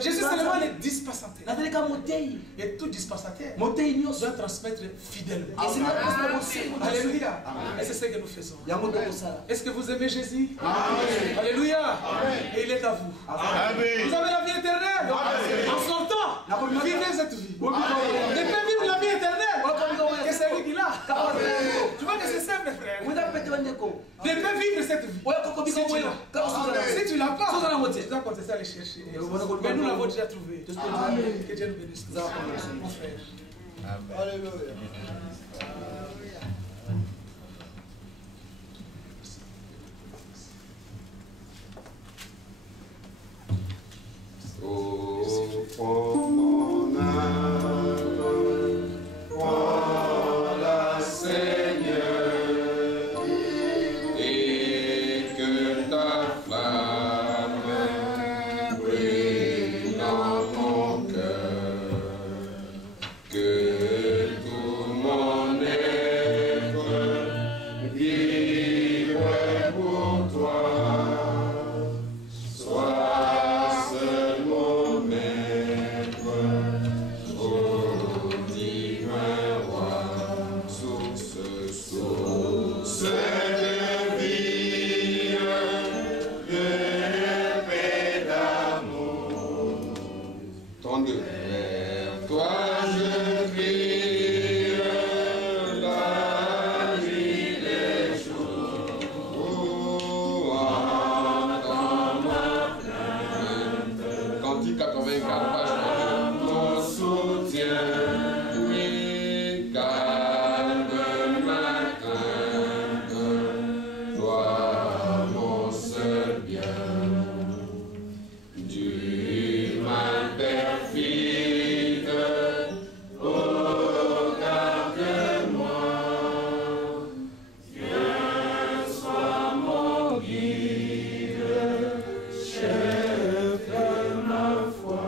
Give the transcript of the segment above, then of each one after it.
Jésus seulement les dispensateur. Et tout dispensateur doit transmettre fidèlement. Alléluia. Et c'est ce que nous faisons. Est-ce que vous aimez Jésus? Alléluia. Et il est à vous. Vous avez la vie éternelle. En sortant, vivez cette vie. Depuis vivre la vie éternelle, que c'est lui qui l'a. Tu vois que c'est simple, frère. Depuis vivre cette vie, si tu l'as pas, tu dois continuer à aller chercher. Mais nous l'avons déjà trouvé. Que Dieu nous bénisse. Mon frère. Alléluia. Oh, mon âme, voilà Seigneur, et que ta flamme brille dans mon cœur, que tout mon être vibre pour toi. Chef de ma foi.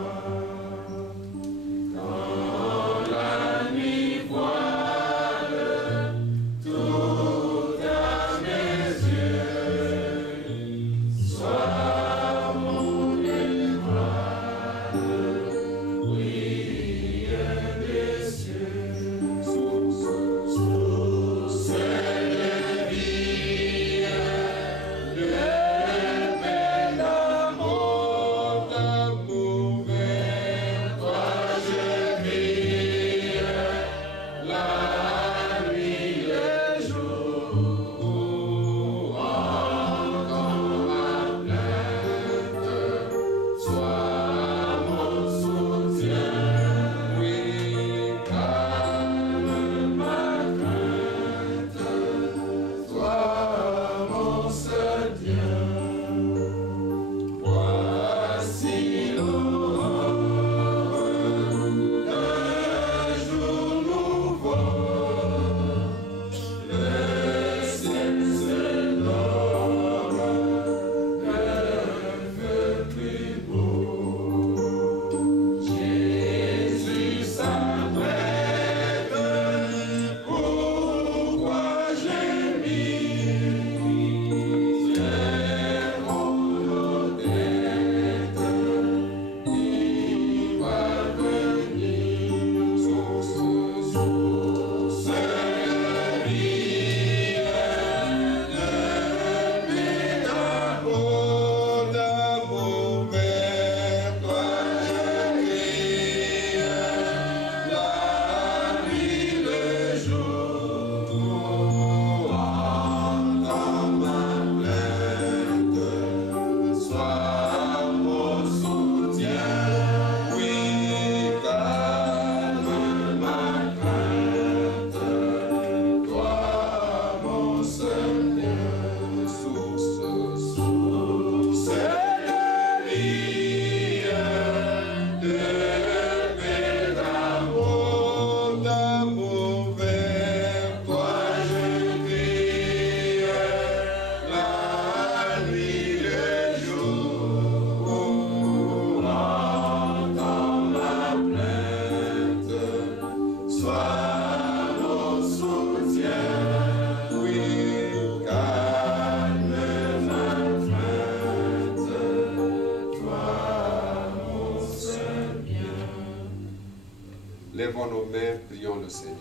Lèvons nos mains, prions le Seigneur.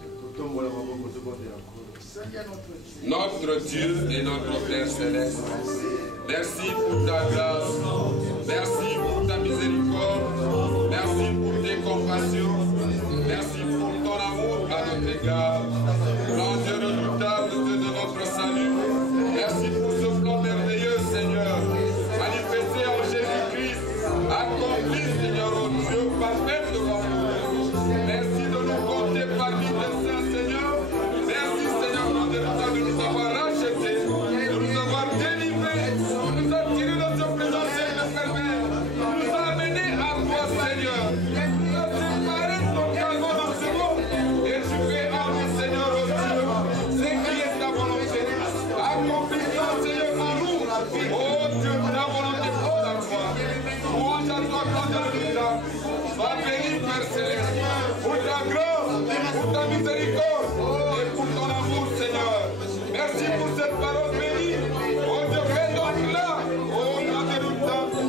Notre Dieu et notre Père Céleste, merci pour ta grâce, merci pour ta miséricorde, merci pour tes compassions, merci pour ton amour à notre égard, grand Dieu redoutable de notre salut. Merci pour ce plan merveilleux, Seigneur, manifesté en Jésus-Christ, accompli, Seigneur, oh Dieu, parfait devant nous. Merci de nous compter parmi tes saints, Seigneur. Merci, Seigneur, de nous avoir rachetés, de nous avoir délivrés, de nous avoir tirés de ce présent infernel, de nous amener à toi, Seigneur. Nous a séparé de ton calme dans ce monde. Et tu fais en nous, Seigneur, oh Dieu, ce qui est ta volonté. Accomplissant, Seigneur, en nous, oh Dieu, ta volonté pour ta gloire. Louange à toi, quand de l'État. Sois béni, Père Céleste, pour ta grâce, pour ta miséricorde et pour ton amour, Seigneur. Merci pour cette parole bénie. Oh Dieu, redonne-la. Oh Dieu,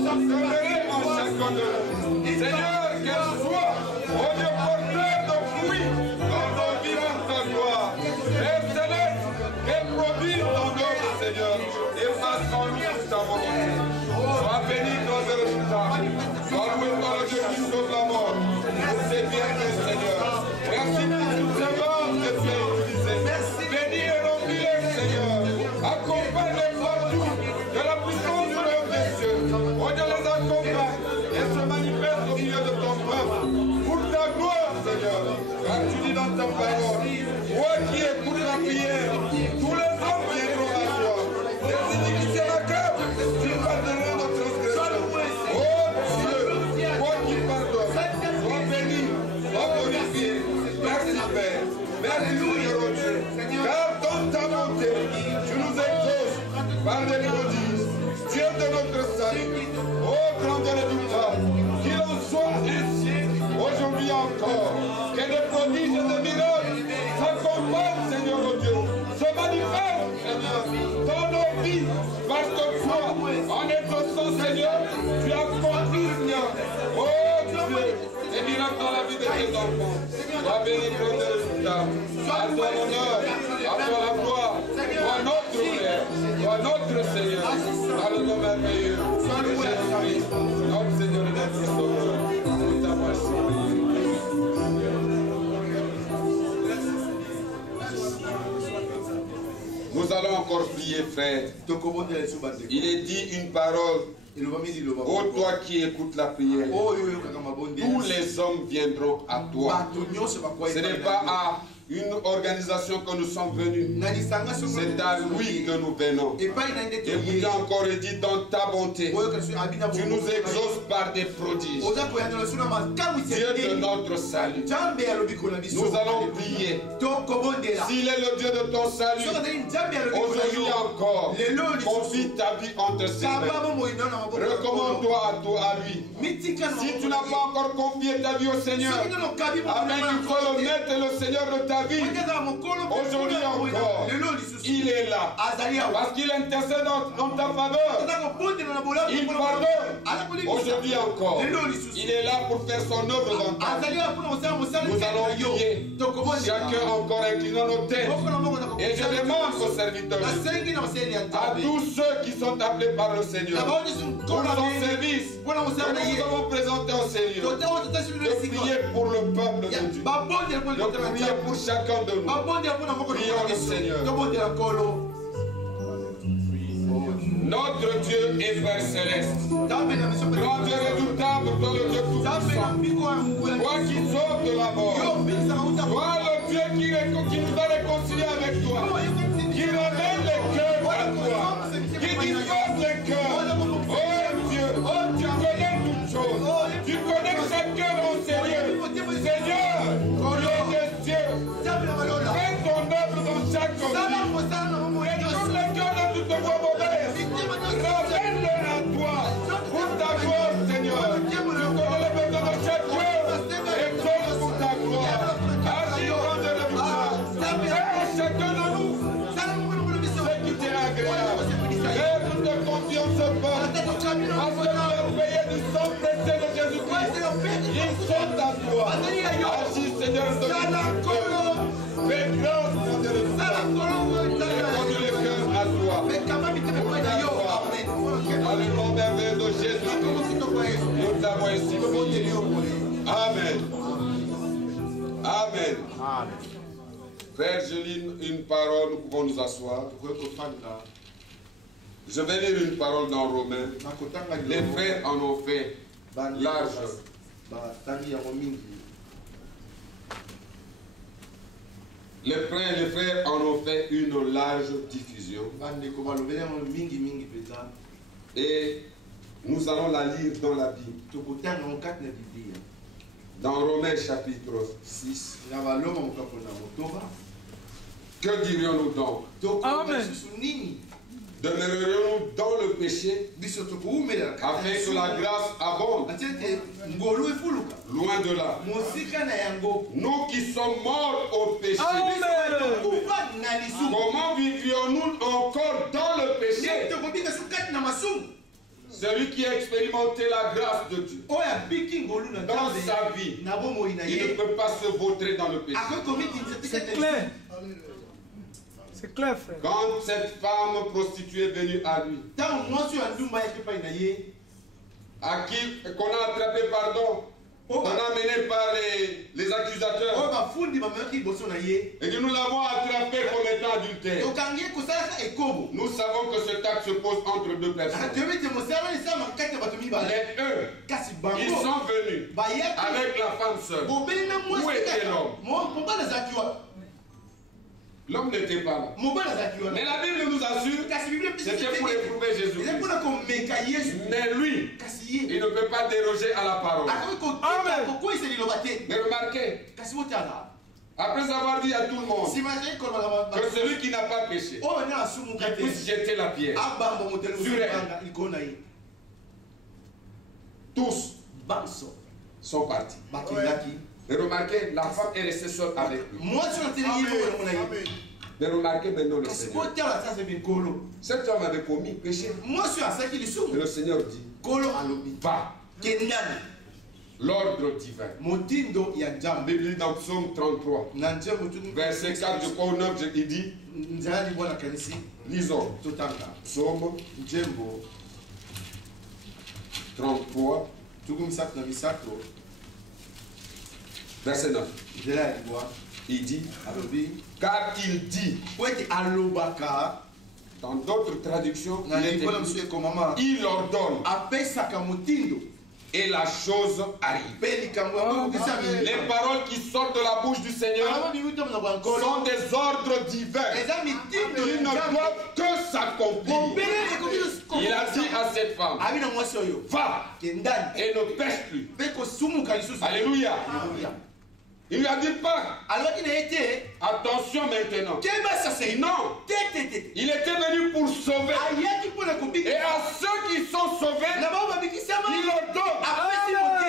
demeurer en chacun de nous. Seigneur, qu'elle soit, oh Dieu, porteur de fruits dans nos vies en ta gloire. Père Céleste, qu'elle produise ton œuvre, Seigneur, et fasse en nous ta volonté. Sois béni dans le résultat. Sois loué dans le Dieu qui sauve la mort. C'est bien, Seigneur. Merci pour toutes ces morts que tu as utilisées. Bénis et remplis-les, Seigneur. Accompagne-les partout de la puissance du royaume des cieux. On Dieu les accompagne et se manifeste au milieu de ton peuple. Pour ta gloire, Seigneur. Car tu dis dans ta parole, toi qui écoutes la prière, tous les hommes viendront à toi. Les iniquités m'accablent, tu pardonneras nos transgressions. Oh Dieu, toi qui pardonnes, sois béni, sois glorifié. Merci Père, merci Seigneur oh Dieu. Car dans ta bonté, tu nous exauces par les prodiges. Dieu de notre salut, oh grandeur redoutable, qu'il en soit ainsi aujourd'hui encore. Que des prodiges et des miracles s'accompagnent, Seigneur oh Dieu, se manifestent, Seigneur, dans nos vies, parce que toi, en exauçant, Seigneur, tu as accompli, Seigneur, oh Dieu, des miracles dans la vie de tes enfants. Sois béni, grandeur redoutable. À toi l'honneur, à toi la gloire, toi notre Père, toi notre Seigneur, dans le nom merveilleux de Jésus-Christ, notre Seigneur et notre Sauveur. Nous t'avons sauvé. Nous allons encore prier, frère. Il est dit une parole. Oh toi qui écoutes la prière, tous les hommes viendront à toi. Ce n'est pas à une organisation que nous sommes venus, c'est à lui que nous venons. Et vous t'as encore dit dans ta bonté, tu nous exauces par des prodiges. Dieu de notre salut, nous allons prier. S'il est le Dieu de ton salut, aujourd'hui encore, confie ta vie entre ses mains. Recommande-toi à lui. Si tu n'as pas encore confié ta vie au Seigneur, amen, il faut le mettre le Seigneur de ta vie. Aujourd'hui encore, il est là. Parce qu'il intercède en ta faveur. Il pardonne. Aujourd'hui encore, il est là pour faire son œuvre dans ta vie. Nous allons prier. Chacun encore inclinant nos têtes. Et je demande aux serviteurs, à tous ceux qui sont appelés par le Seigneur, pour son service, que nous avons présenté au Seigneur, de prier pour le peuple de Dieu, de prier pour chacun de nous. Prions le Seigneur. Notre Dieu est Père Céleste, grand Dieu redoutable, toi le Dieu tout-puissant, toi qui sauves de la mort, toi le Dieu qui nous a réconciliés avec toi, qui ramène les cœurs à toi, qui dispose les cœurs. Oh Dieu, tu connais toutes choses, tu connais chaque cœur en sérieux. Seigneur, tu es des cieux, fais ton œuvre dans chaque vie, et tous les cœurs de toutes vos mauvaises, ramène-les à toi, pour ta gloire, Seigneur. Tu connais les besoins de chaque cœur, et toi pour ta gloire. Ainsi, grande révolution, fais chacun de nous l'autorité de Jésus-Christ, ils sont à toi. Agis, Seigneur, de fais grâce, mon Dieu, et conduis les cœurs à toi. Dans le nom merveilleux de Jésus, nous avons ainsi prié. Amen. Amen. Frère, je lis une parole, nous pouvons nous asseoir. Je vais lire une parole dans Romains. Les frères en ont fait large. Les frères en ont fait une large diffusion. Et nous allons la lire dans la Bible. Dans Romains chapitre 6. Que dirions-nous donc? Amen. Demeurerions-nous dans le péché afin que la grâce abonde? Loin de là. Nous qui sommes morts au péché, comment vivrions-nous encore dans le péché? Celui qui a expérimenté la grâce de Dieu dans sa vie, il ne peut pas se vautrer dans le péché. C'est clair. C'est clair, frère. Quand cette femme prostituée est venue à lui, à qui qu'on a attrapé, pardon, on a amené par les accusateurs, et que nous l'avons attrapé comme étant adultère. Nous savons que cet acte se pose entre deux personnes. Mais eux, ils sont venus avec la femme seule. Où était l'homme? L'homme n'était pas là. Mais la Bible nous assure que c'était pour éprouver Jésus. Mais lui, il ne peut pas déroger à la parole. Amen. Mais remarquez, après avoir dit à tout le monde que celui qui n'a pas péché, qu'il puisse jeter la pierre sur elle. Tous sont partis. Mais remarquez, la femme est restée seule avec lui. Mais remarquez maintenant le Seigneur. Cet homme avait commis péché. Et le Seigneur dit, va. L'ordre divin. La Bible dit dans Psaume 33, verset 4, je crois au 9, il dit, lisons, Psaume 33, verset 9. Il dit, car il dit, dans d'autres traductions, il ordonne, et la chose arrive. Les paroles qui sortent de la bouche du Seigneur sont des ordres divins qui ne doivent que s'accomplir. Il a dit à cette femme, va et ne pêche plus. Alléluia. Il lui a dit pas. Attention maintenant. Non. Il était venu pour sauver. Et à ceux qui sont sauvés, il leur donne.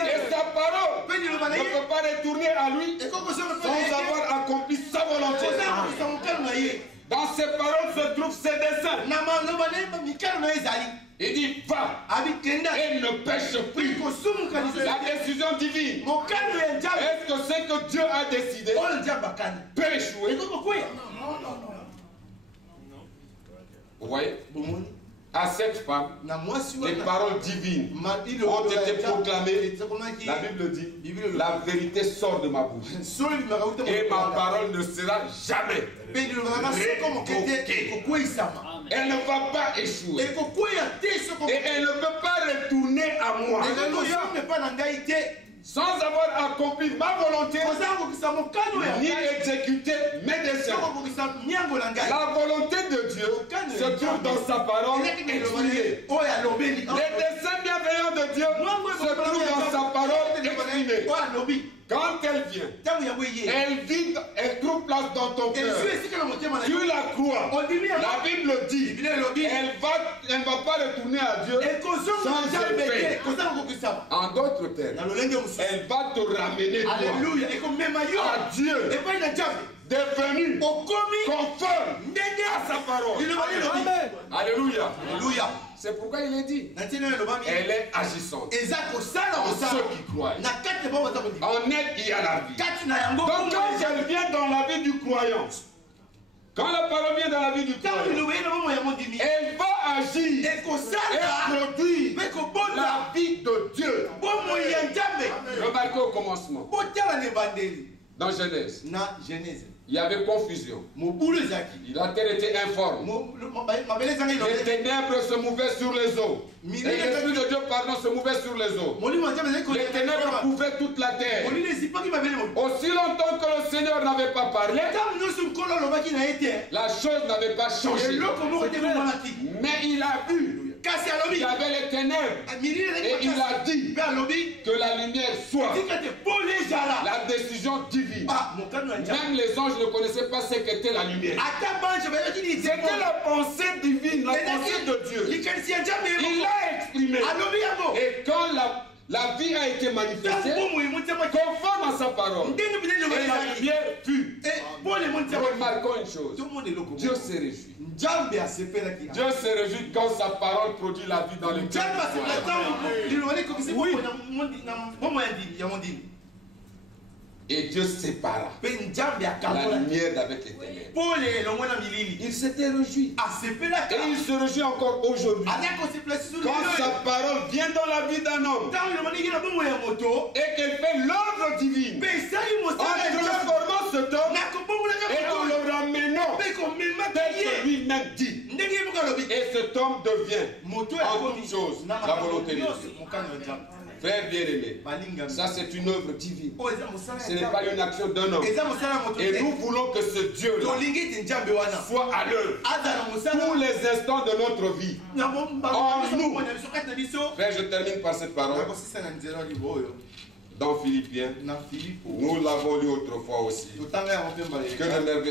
Et sa parole ne peut pas retourner à lui sans avoir accompli sa volonté. Dans ces paroles se trouvent ses desseins. Il dit, va et ne pêche plus. La décision divine. Est-ce que c'est que Dieu a décidé peut échouer? Vous voyez? À cette femme, les paroles divines ont été proclamées. La Bible dit, la vérité sort de ma bouche. Et ma parole ne sera jamais révoquée. Elle ne va pas échouer. Et elle ne peut pas retourner à moi sans avoir accompli ma volonté ni exécuté mes desseins. La volonté de Dieu se trouve dans sa parole exprimée. Les desseins bienveillants de Dieu se trouvent dans sa parole exprimée. Quand elle vient, elle trouve place dans ton cœur. Tu la crois. La Bible dit, elle ne va pas retourner à Dieu sans effet. En d'autres termes, elle va te ramener toi à Dieu, devenu conforme à sa parole. Alléluia. C'est pourquoi il est dit. Elle est agissante. Pour ceux qui croient. En elle, il y a la vie. Donc quand elle vient dans la vie du croyant, quand la parole vient dans la vie du croyant, elle va agir et produire la vie de Dieu. Remarquez au commencement. Dans Genèse, il y avait confusion. La terre était informe. Les ténèbres se mouvaient sur les eaux. Et l'Esprit de Dieu, se mouvait sur les eaux. Les ténèbres couvraient toute la terre. Aussi longtemps que le Seigneur n'avait pas parlé, la chose n'avait pas changé. Mais il a vu. Il y avait les ténèbres et il a dit que la lumière soit. La décision divine. Même les anges ne connaissaient pas ce qu'était la lumière. C'était la pensée divine, la pensée de Dieu. Il l'a exprimé. Et quand la vie a été manifestée, conforme à sa parole, et la lumière fut. Remarquons une chose. Dieu s'est réjoui. Dieu se réjouit quand sa parole produit la vie dans les cœurs. Et Dieu sépara la lumière d'avec les ténèbres. Il s'était réjoui. Et il se réjouit encore aujourd'hui. Quand sa parole vient dans la vie d'un homme et qu'elle fait l'œuvre divine, en transformant cet homme et en le ramenant tel que lui-même dit. Et cet homme devient en toute chose la volonté de Dieu. Frère bien-aimé, ça c'est une œuvre divine. Ce n'est pas une action d'un homme. Et nous voulons que ce Dieu-là soit à l'œuvre tous les instants de notre vie. En nous. Frère, je termine par cette parole. Dans Philippiens, nous l'avons lu autrefois aussi.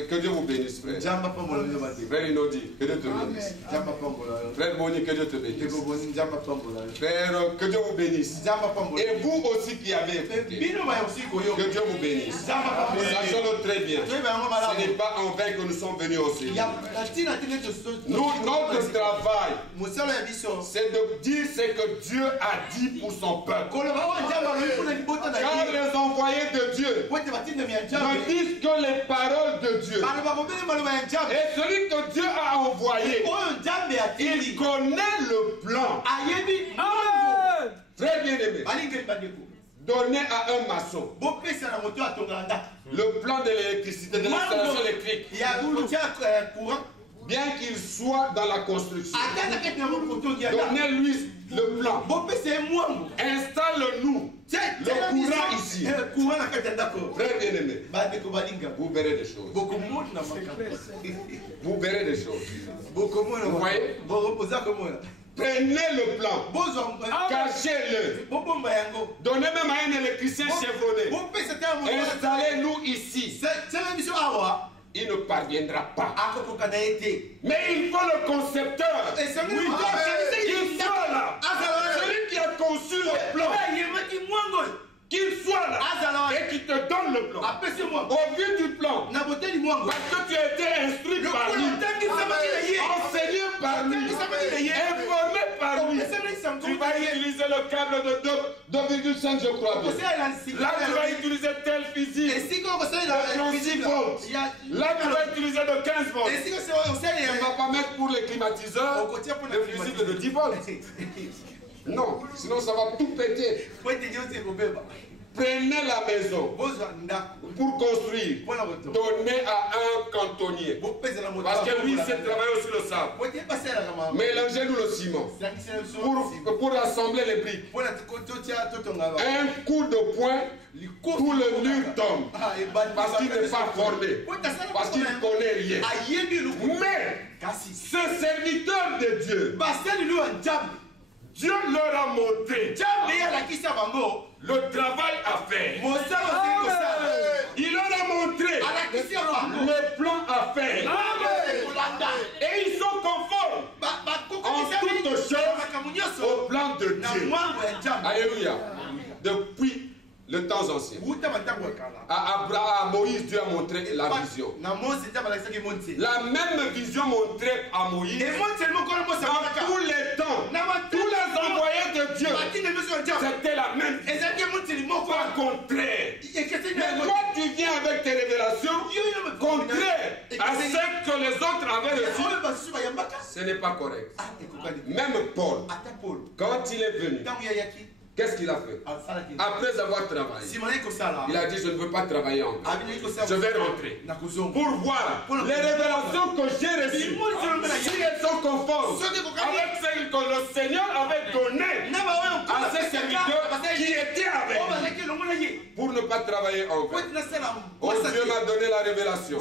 Que Dieu vous bénisse, frère. Frère Inodi, que Dieu te bénisse. Frère Boni, que Dieu te bénisse. Frère, que Dieu vous bénisse. Et vous aussi qui avez écouté, que Dieu vous bénisse. Sachons-le très bien. Ce n'est pas en vain que nous sommes venus au Seigneur. Notre travail, c'est de dire ce que Dieu a dit pour son peuple. Car les envoyés de Dieu ne disent que les paroles de Dieu. Et celui que Dieu a envoyé, il connaît le plan. Très bien aimé. Donné à un maçon le plan de l'électricité, de l'installation électrique. Bien qu'il soit dans la construction, donnez-lui le plan. Installe-nous le courant ici. Frère bien-aimé, vous verrez des choses. Vous verrez des choses. Vous voyez? Prenez le plan, cachez-le, donnez même à un électricien chevronné, installez-nous ici. Il ne parviendra pas. Mais il faut le concepteur. Il soit là. Celui qui a conçu le plan. Qu'il soit là et qu'il te donne le plan. Au vu du plan, parce que tu as été instruit par lui, enseigné par lui, informé par lui, tu vas utiliser le câble de 2,5 je crois. Là tu vas utiliser tel fusible de 36 volts. Là tu vas utiliser de 15 volts. Tu ne vas pas mettre pour les climatiseurs le fusible de 10 volts. Non, sinon ça va tout péter. Prenez la maison pour construire. Donnez à un cantonnier. Parce que lui, c'est travailler aussi le sable. Mélangez-nous le ciment. Pour rassembler les briques. Un coup de poing, tout le mur tombe. Parce qu'il n'est pas formé. Parce qu'il ne connaît rien. Mais, ce serviteur de Dieu, Dieu leur a montré le travail à faire. Il leur a montré le plan à faire. Et ils sont conformes en toutes choses au plan de Dieu. Alléluia. Depuis le temps anciens. À Moïse, Dieu a montré la vision. La même vision montrée à Moïse. Dans tous les temps, tous les envoyés de Dieu, c'était la même vision. Pas contraire. Mais toi, tu viens avec tes révélations contraires à ce que les autres avaient reçu. Ce n'est pas correct. Même Paul, quand il est venu, qu'est-ce qu'il a fait? Après avoir travaillé, il a dit, je ne veux pas travailler encore. Je vais rentrer pour voir les révélations que j'ai reçues, si elles sont conformes avec celles que le Seigneur avait données à ses serviteurs qui étaient avec lui, pour ne pas travailler encore. Oh, Dieu m'a donné la révélation.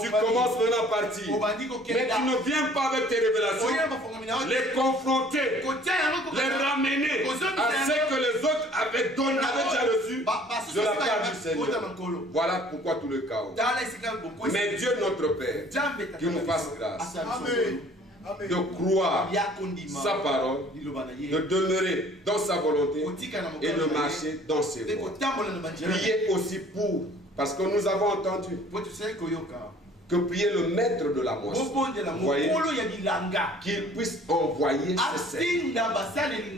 Tu commences maintenant à partir, mais tu ne viens pas avec tes révélations, les confronter, les ramener à ce que les autres avaient donné, avaient déjà reçu de la part du Seigneur. Voilà pourquoi tout le chaos. Mais Dieu notre Père, qu'il nous fasse grâce de croire sa parole, de demeurer dans sa volonté et de marcher dans ses voies. Priez aussi pour, parce que nous avons entendu que prier le maître de la moisson, qu'il puisse envoyer ses serviteurs.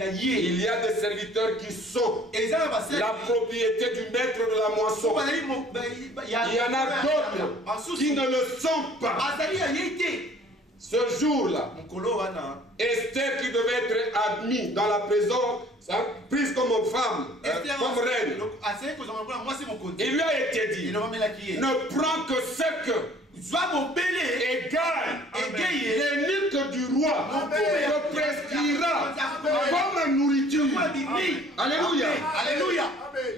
Il y a des serviteurs qui sont la propriété du maître de la moisson. Il y en a d'autres qui ne le sont pas. Ce jour-là, Esther, qui devait être admise dans la prison, prise comme femme, comme reine, il lui a été dit, ne prends que ce que l'énigme du roi te prescrira comme nourriture. Alléluia. Alléluia.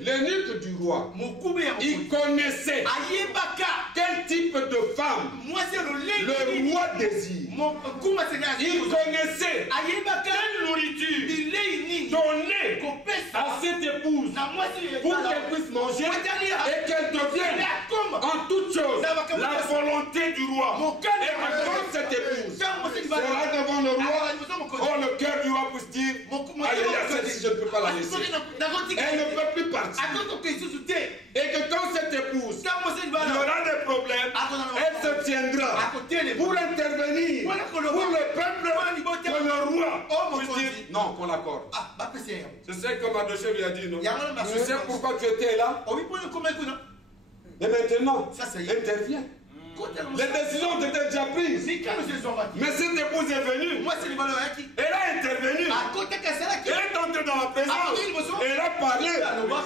L'énigme du roi, il connaissait quel type de femme le roi désire. Il connaissait quelle nourriture donner à cette épouse pour qu'elle puisse manger et qu'elle devienne en toute chose la volonté du roi. Et quand cette épouse sera devant le roi, oh, le cœur du roi puisse dire, celle-ci, je ne peux pas la laisser. Elle ne peut plus partir. Et que quand cette épouse aura des problèmes, elle se tiendra pour intervenir pour le peuple, que le roi puisse dire non, qu'on l'accorde. Je sais que Mardochée lui a dit non. Tu sais pourquoi tu étais là? Et maintenant, interviens. Les décisions ont été déjà prises. Mais cette épouse est venue. Elle a intervenu. Elle est entrée dans la présence. Elle a parlé.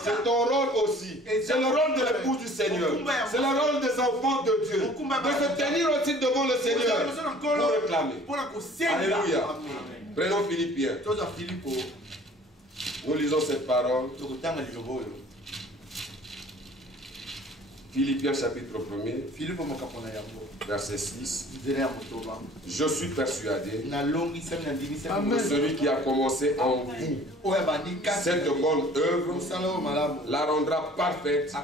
C'est ton rôle aussi. C'est le rôle de l'épouse du Seigneur. C'est le rôle des enfants de Dieu. De se tenir aussi devant le Seigneur pour réclamer. Alléluia. Prenons Philippiens. Nous lisons cette parole. Philippiens chapitre 1er, verset 6. Je suis persuadé que celui qui a commencé en vous cette bonne œuvre la rendra parfaite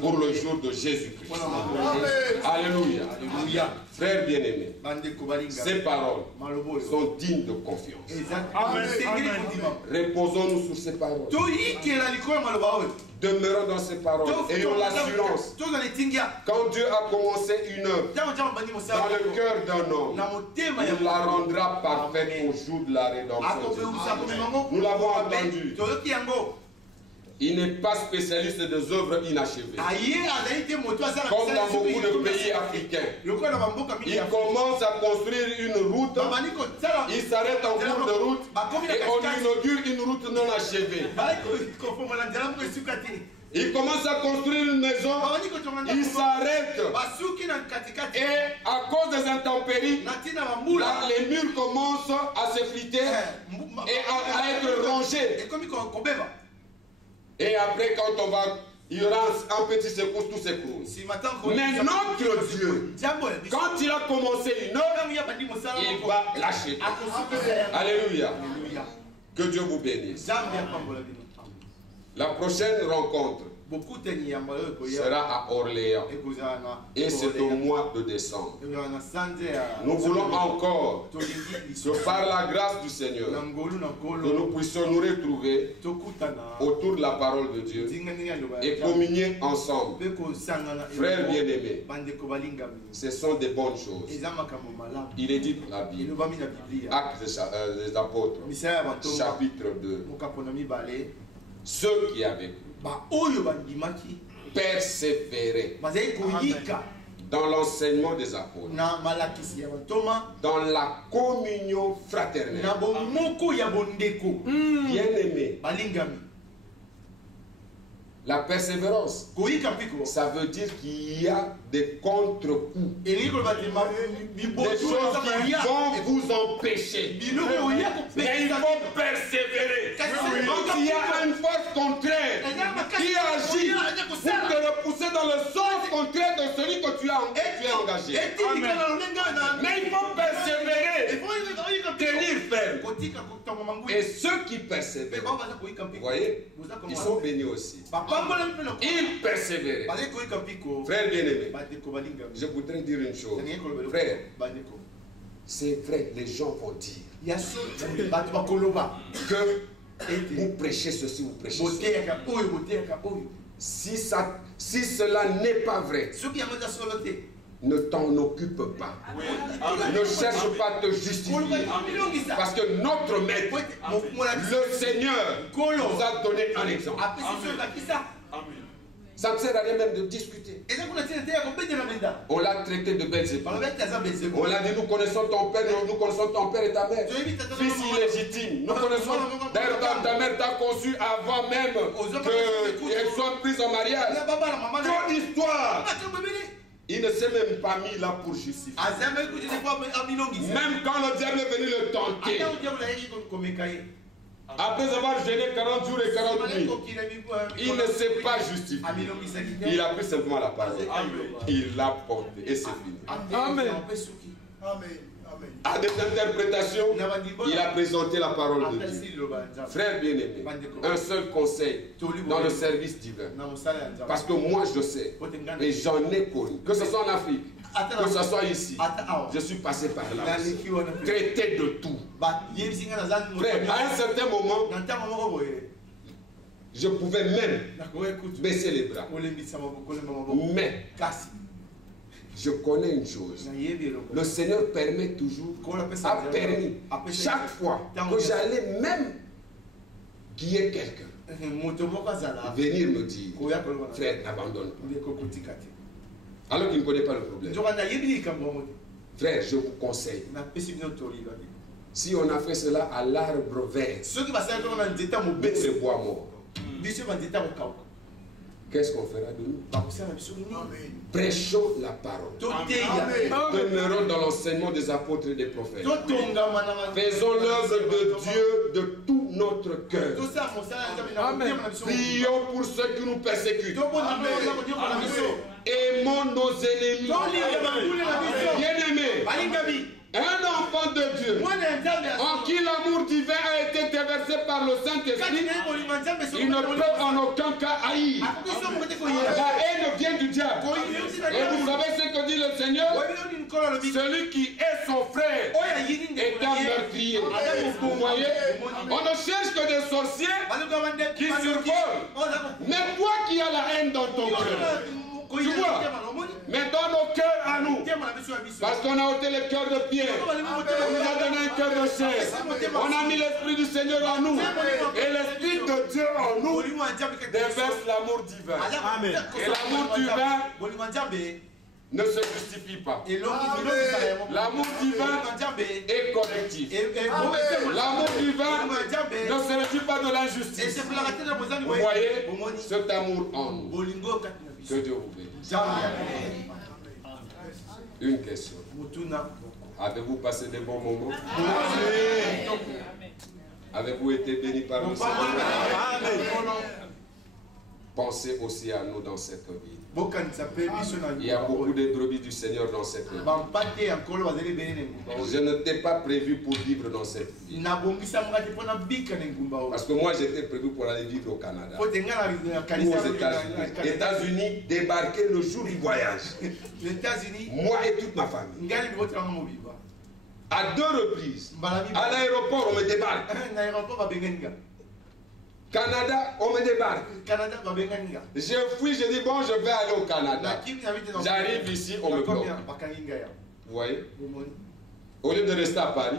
pour le jour de Jésus-Christ. Alléluia. Alléluia. Frères bien-aimés, ces paroles sont dignes de confiance. Reposons-nous sur ces paroles. Demeurons dans ces paroles. Ayons l'assurance. Quand Dieu a commencé une œuvre dans le cœur d'un homme, il la rendra parfaite au jour de la rédemption. Nous l'avons entendu. Il n'est pas spécialiste des œuvres inachevées. Comme dans beaucoup de pays africains. Il commence à construire une route, il s'arrête en cours de route et on inaugure une route non achevée. Il commence à construire une maison, il s'arrête. Et à cause des intempéries, les murs commencent à s'effriter et à être rongés. Et après, quand on va, il y aura un petit secousse, tout s'écroule. Mais notre Dieu, quand il a commencé une œuvre, il va l'achever. Alléluia. Que Dieu vous bénisse. La prochaine rencontre sera à Orléans et c'est au mois de décembre. Nous voulons encore que par la grâce du Seigneur, que nous puissions nous retrouver autour de la parole de Dieu et communier ensemble. Frères bien-aimés, ce sont des bonnes choses. Il est dit dans la Bible, Actes des Apôtres, chapitre 2, ceux qui avaient persévérer dans l'enseignement des apôtres, dans la communion fraternelle. Bien-aimé, la persévérance, ça veut dire qu'il y a des contre-coups, des choses qui vont vous empêcher. Mais il faut persévérer. Quand il y a une force contraire qui agit pour te repousser dans le sens contraire de celui que tu as engagé. Mais il faut persévérer, tenir ferme. Et ceux qui persévèrent, vous voyez, ils sont bénis aussi. Ils persévèrent. Frère bien-aimé, je voudrais dire une chose. Frère, c'est vrai, les gens vont dire que vous prêchez ceci, vous prêchez cela. Si cela n'est pas vrai, ne t'en occupe pas. Ne cherche pas à te justifier. Parce que notre maître, le Seigneur, nous a donné un exemple. Ça ne sert à rien même de discuter. On l'a traité de Belzébuth. On l'a dit, nous connaissons ton père, nous connaissons ton père et ta mère. Fils illégitime. Nous connaissons. D'ailleurs, ta mère t'a conçu avant même qu'elle soit prise en mariage. Ton histoire. Il ne s'est même pas mis là pour justifier. Même quand le diable est venu le tenter, après avoir gêné 40 jours et 40 nuits, il ne s'est pas justifié. Il a pris simplement la parole. Il l'a porté et c'est fini. Amen. À des interprétations, il a présenté la parole de Dieu. Frère bien-aimé, un seul conseil dans le service divin. Parce que moi je sais, et j'en ai connu, que ce soit en Afrique, que ce soit ici, je suis passé par là, traité de tout. Frère, à un certain moment, je pouvais même baisser les bras. Mais je connais une chose. Le Seigneur permet toujours, a permis, chaque fois que j'allais même guider quelqu'un, venir me dire, frère, n'abandonne pas. Alors qu'il ne connaît pas le problème. Frère, je vous conseille. Si on a fait cela à l'arbre vert, le bois mort, qu'est-ce qu'on fera de nous? Prêchons la parole. Demeurons dans l'enseignement des apôtres et des prophètes. Faisons l'œuvre de Dieu de tout notre cœur. Prions pour ceux qui nous persécutent. Aimons nos ennemis. Bien-aimés, un enfant de Dieu en qui l'amour divin a été déversé par le Saint-Esprit, il ne peut en aucun cas haïr. La haine vient du diable. Et vous savez ce que dit le Seigneur? Celui qui est son frère est un meurtrier. Vous voyez? On ne cherche que des sorciers qui survolent. Mais toi qui as la haine dans ton cœur, tu vois, mais dans nos cœurs à nous, parce qu'on a ôté le cœur de pierre, on nous a donné un cœur de chair, on a mis l'esprit du Seigneur en nous, et l'esprit de Dieu en nous déverse l'amour divin. Et l'amour divin ne se justifie pas. L'amour divin est collectif. L'amour divin ne se réjouit pas de l'injustice. Vous voyez cet amour en nous. Que Dieu vous bénisse. Une question. Avez-vous passé des bons moments? Avez-vous été bénis par le Seigneur? pensez aussi à nous dans cette vie. Il y a beaucoup de brebis du Seigneur dans cette vie. Je ne t'ai pas prévu pour vivre dans cette vie. Parce que moi j'étais prévu pour aller vivre au Canada ou aux États-Unis. États-Unis, débarquer le jour du voyage. Moi et toute ma famille. À 2 reprises. À l'aéroport, on me débarque. Canada, on me débarque. Je fuis, je dis bon, je vais aller au Canada. J'arrive ici, on me bloque. Vous voyez? Au lieu de rester à Paris,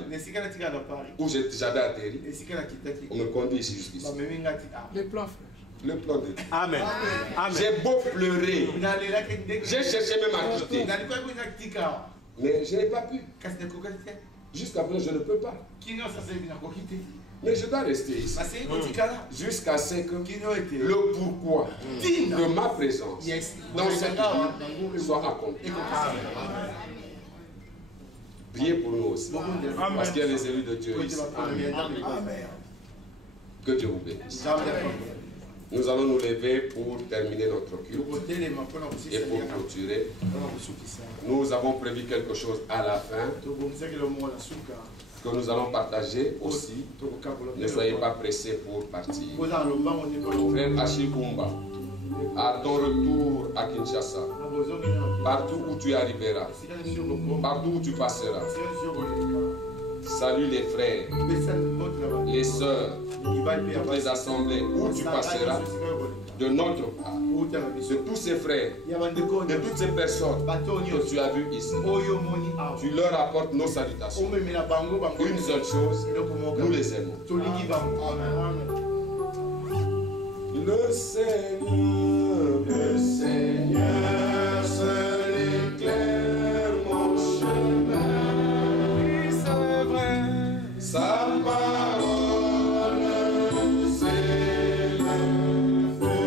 où j'avais atterri, on me conduit ici jusqu'ici. Le plan, frère. Le plan de Dieu. Amen. J'ai beau pleurer, j'ai cherché même à quitter, mais je n'ai pas pu. Jusqu'à présent, je ne peux pas. Mais je dois rester ici jusqu'à ce que le pourquoi de ma présence dans cette vie soit accompli. Priez pour nous aussi, parce qu'il y a les élus de Dieu ici. Que Dieu vous bénisse. Nous allons nous lever pour terminer notre culte et pour clôturer. Nous avons prévu quelque chose à la fin que nous allons partager aussi. Ne soyez pas pressés pour partir. Frère Achille Kumba, à ton retour à Kinshasa, partout où tu arriveras, partout où tu passeras, salue les frères, les sœurs, les assemblées où tu passeras, de notre part, de tous ces frères, de toutes ces personnes que tu as vues ici. Tu leur apportes nos salutations. Une seule chose, nous les aimons. Le Seigneur seul éclaire mon chemin. Oui, c'est vrai. Sa parole, c'est le feu.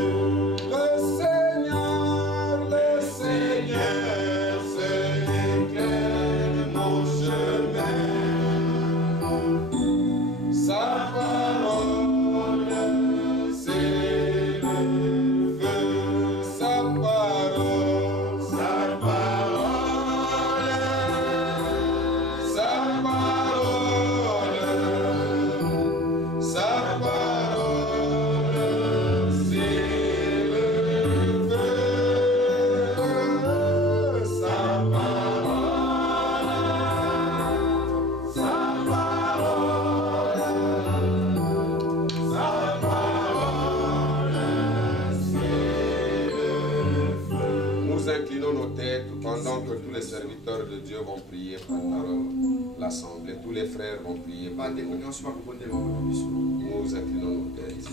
Le Seigneur seul éclaire mon chemin. Sa parole, c'est le feu. Sa parole, sa parole, sa parole, sa parole, c'est le feu. Sa parole, sa parole, sa parole, c'est le feu. Nous inclinons nos têtes pendant que tous les serviteurs de Dieu vont prier par parole. L'assemblée, tous les frères vont prier par des mots. Nous inclinons nos têtes.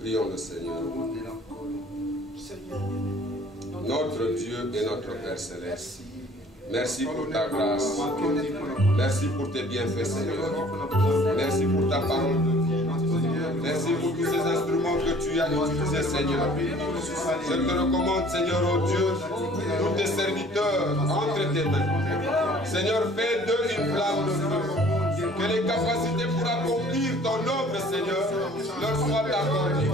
Prions le Seigneur. Notre Dieu et notre Père Céleste, merci pour ta grâce. Merci pour tes bienfaits, Seigneur. Merci pour ta parole de vie. Merci pour tous ces instruments que tu as utilisés, Seigneur. Je te recommande, Seigneur, oh Dieu, tous tes serviteurs entre tes mains. Seigneur, fais d'eux une flamme de feu. Que les capacités pour accomplir ton œuvre, Seigneur, leur soient accordées.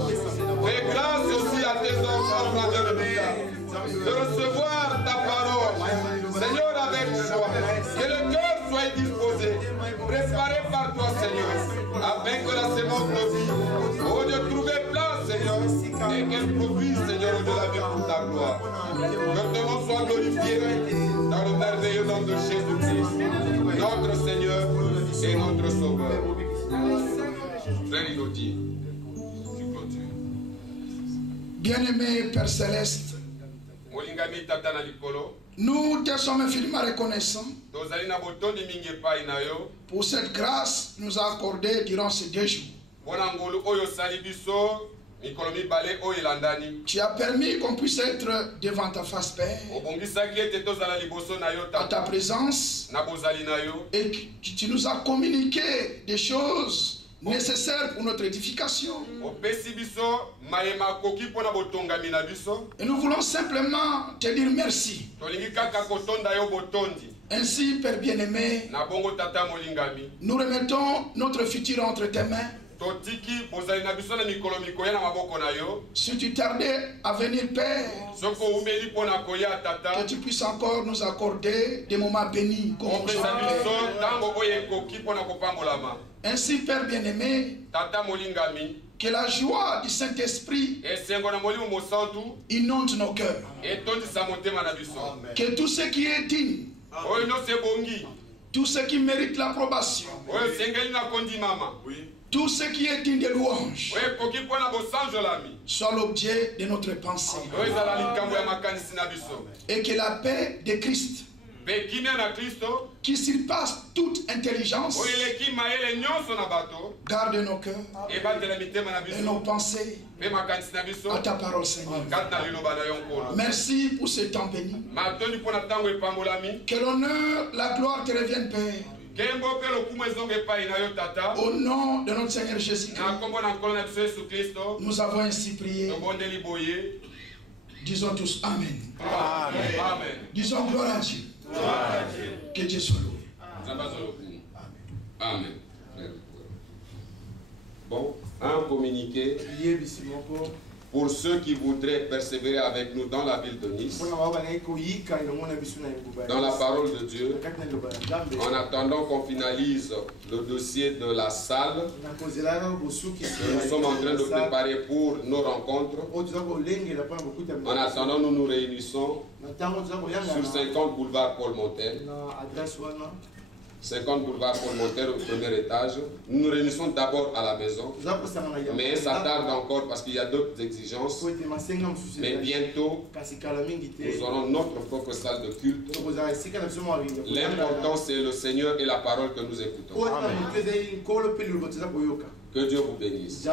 Fais grâce aussi à tes enfants, frères de recevoir ta parole, Seigneur, avec joie. Que le cœur soit disposé, préparé par toi, Seigneur, afin que la sémence de vie, oh Dieu, trouve place, Seigneur, et qu'elle produise, Seigneur, de la vie pour ta gloire. Que ton nom soit glorifié dans le merveilleux nom de Jésus-Christ, notre Seigneur et notre Sauveur. Frère Iloti, tu clôtures. Bien-aimé Père Céleste, nous te sommes infiniment reconnaissants pour cette grâce que nous a accordée durant ces 2 jours. Tu as permis qu'on puisse être devant ta face, Père, à ta présence, et que tu nous as communiqué des choses nécessaires pour notre édification. Et nous voulons simplement te dire merci. Ainsi, Père bien-aimé, nous remettons notre futur entre tes mains. Si tu tardais à venir, Père, que tu puisses encore nous accorder des moments bénis. Ainsi, Père bien-aimé, que la joie du Saint-Esprit inonde nos cœurs. Que tout ce qui est digne, tout ce qui mérite l'approbation, tout ce qui est digne de louange, soit l'objet de notre pensée. Et que la paix de Christ, qui surpasse toute intelligence, garde nos cœurs et nos pensées à ta parole, Seigneur. Merci pour ce temps béni. Que l'honneur, la gloire te revienne, Père. Au nom de notre Seigneur Jésus-Christ, nous avons ainsi prié. Disons tous Amen. Amen. Disons gloire à Dieu. Que Dieu soit loué. Amen. Bon, un communiqué pour ceux qui voudraient persévérer avec nous dans la ville de Nice, dans la parole de Dieu, en attendant qu'on finalise le dossier de la salle que nous sommes en train de préparer pour nos rencontres. En attendant, nous nous réunissons sur 50 boulevard Paul Montel. 50 boulevard Paul Montel au premier étage. Nous nous réunissons d'abord à la maison, mais ça tarde encore parce qu'il y a d'autres exigences. Mais bientôt, nous aurons notre propre salle de culte. L'important, c'est le Seigneur et la parole que nous écoutons. Que Dieu vous bénisse.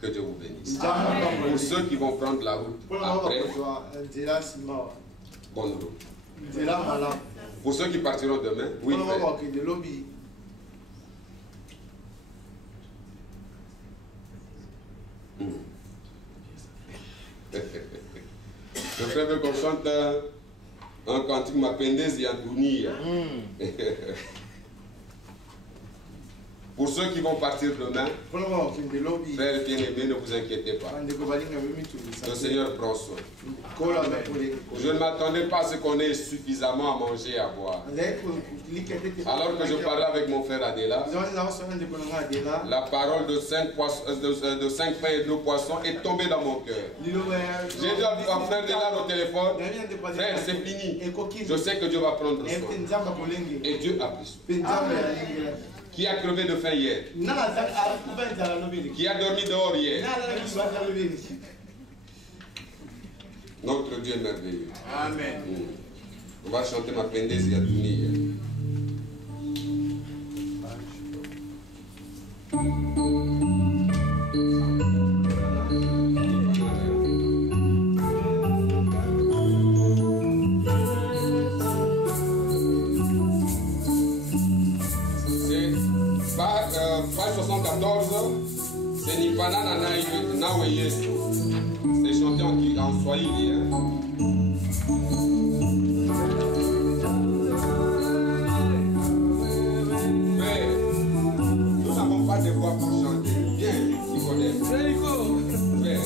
Que Dieu vous bénisse. Pour ceux qui vont prendre la route après, bonne route. Pour ceux qui partiront demain, oui, frère. Le frère veut qu'on chante un cantique Mapendezi Antouni. Pour ceux qui vont partir demain, frères bien-aimés, ne vous inquiétez pas. Le Seigneur prend soin. Je ne m'attendais pas à ce qu'on ait suffisamment à manger et à boire. Alors que je parlais avec mon frère Adela, la parole de 5 pains et 2 poissons est tombée dans mon cœur. J'ai dit à mon frère Adela au téléphone, frère, c'est fini. Je sais que Dieu va prendre soin. Et Dieu a pris soin. Qui a crevé de faim hier? Qui a dormi dehors hier? Notre Dieu est merveilleux. Amen. On va chanter Mapendezi Antouni. Page 74, c'est Nipana Nawe Yesu. C'est chanté en Swahili. Mais nous n'avons pas de voix pour chanter. Viens, Nicodème. Viens.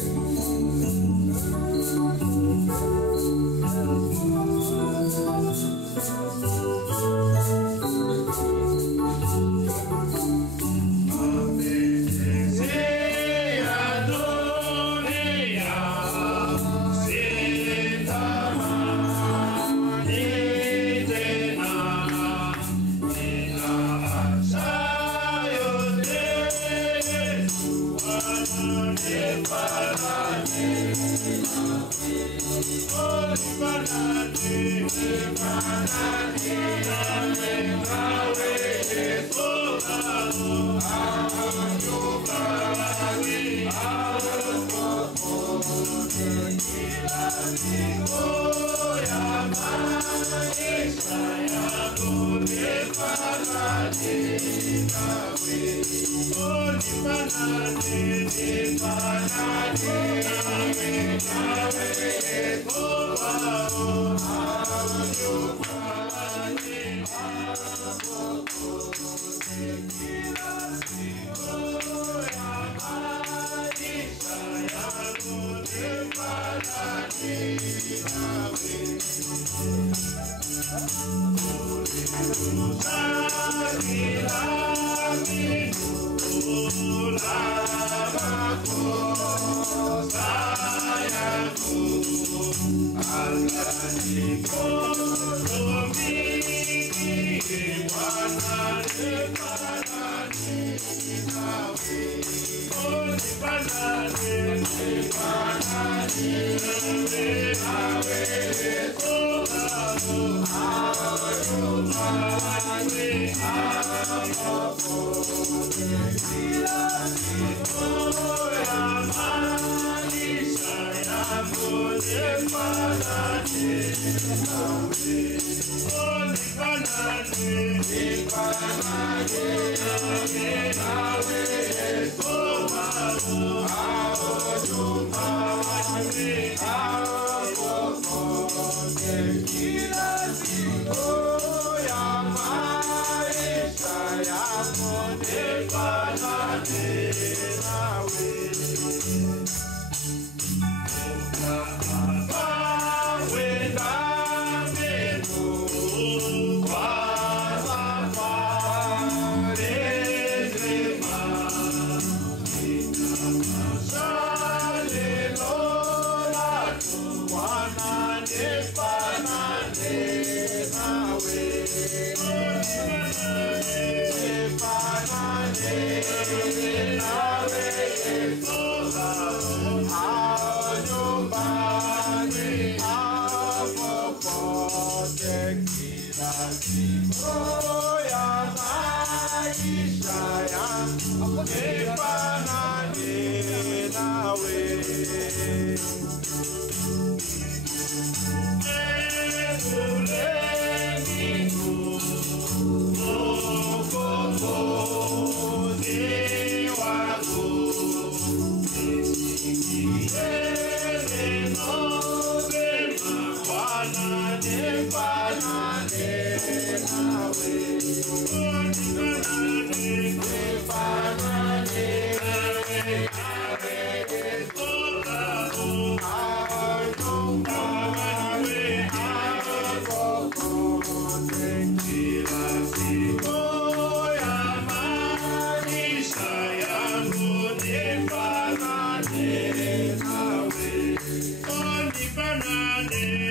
Nifanane